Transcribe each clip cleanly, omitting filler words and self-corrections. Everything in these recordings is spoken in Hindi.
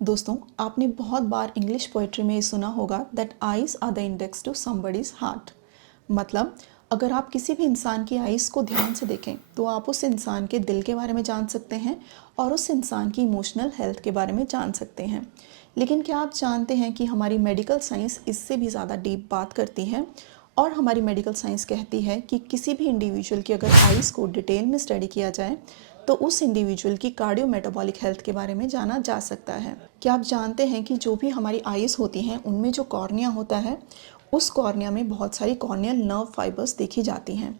दोस्तों, आपने बहुत बार इंग्लिश पोएट्री में ये सुना होगा that eyes are the index to somebody's heart. मतलब अगर आप किसी भी इंसान की आईज़ को ध्यान से देखें तो आप उस इंसान के दिल के बारे में जान सकते हैं और उस इंसान की इमोशनल हेल्थ के बारे में जान सकते हैं। लेकिन क्या आप जानते हैं कि हमारी मेडिकल साइंस इससे भी ज़्यादा डीप बात करती है और हमारी मेडिकल साइंस कहती है कि किसी भी इंडिविजुअल की अगर आईज़ को डिटेल में स्टडी किया जाए तो उस इंडिविजुअल की कार्डियो मेटाबॉलिक हेल्थ के बारे में जाना जा सकता है। क्या आप जानते हैं कि जो भी हमारी आईज़ होती हैं उनमें जो कॉर्निया होता है उस कॉर्निया में बहुत सारी कॉर्नियल नर्व फाइबर्स देखी जाती हैं।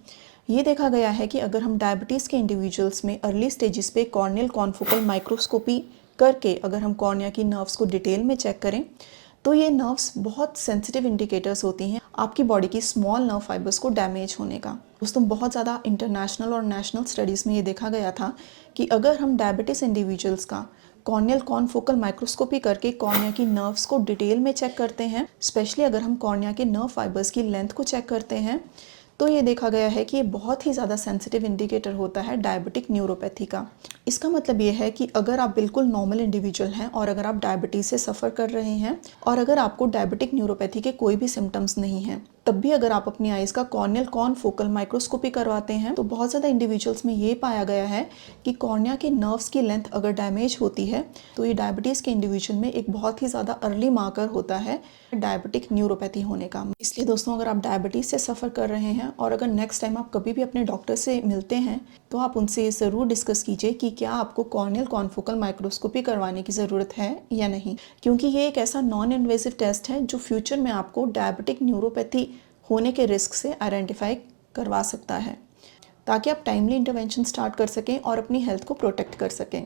ये देखा गया है कि अगर हम डायबिटीज़ के इंडिविजुअल्स में अर्ली स्टेजेस पे कॉर्नियल कॉन्फोकल माइक्रोस्कोपी करके अगर हम कॉर्निया की नर्व्स को डिटेल में चेक करें तो ये नर्व्स बहुत सेंसिटिव इंडिकेटर्स होती हैं आपकी बॉडी की स्मॉल नर्व फाइबर्स को डैमेज होने का। दोस्तों, बहुत ज़्यादा इंटरनेशनल और नेशनल स्टडीज़ में ये देखा गया था कि अगर हम डायबिटीज़ इंडिविजुअल्स का कॉर्नियल कॉन्फोकल माइक्रोस्कोपी करके कॉर्निया की नर्व्स को डिटेल में चेक करते हैं, स्पेशली अगर हम कॉर्निया के नर्व फाइबर्स की लेंथ को चेक करते हैं, तो ये देखा गया है कि ये बहुत ही ज़्यादा सेंसिटिव इंडिकेटर होता है डायबिटिक न्यूरोपैथी का। इसका मतलब ये है कि अगर आप बिल्कुल नॉर्मल इंडिविजुअल हैं और अगर आप डायबिटीज़ से सफ़र कर रहे हैं और अगर आपको डायबिटिक न्यूरोपैथी के कोई भी सिम्टम्स नहीं हैं, तब भी अगर आप अपनी आइज़ का कॉर्नियल कॉन्फोकल माइक्रोस्कोपी करवाते हैं तो बहुत ज़्यादा इंडिविजुअल्स में ये पाया गया है कि कॉर्निया के नर्व्स की लेंथ अगर डैमेज होती है तो ये डायबिटीज़ के इंडिविजुअल में एक बहुत ही ज़्यादा अर्ली मार्कर होता है डायबिटिक न्यूरोपैथी होने का। इसलिए दोस्तों, अगर आप डायबिटीज़ से सफ़र कर रहे हैं और अगर नेक्स्ट टाइम आप कभी भी अपने डॉक्टर से मिलते हैं तो आप उनसे ये ज़रूर डिस्कस कीजिए कि क्या आपको कॉर्नियल कॉन्फोकल माइक्रोस्कोपी करवाने की ज़रूरत है या नहीं, क्योंकि ये एक ऐसा नॉन इन्वेसिव टेस्ट है जो फ्यूचर में आपको डायबिटिक न्यूरोपैथी होने के रिस्क से आइडेंटिफाई करवा सकता है, ताकि आप टाइमली इंटरवेंशन स्टार्ट कर सकें और अपनी हेल्थ को प्रोटेक्ट कर सकें।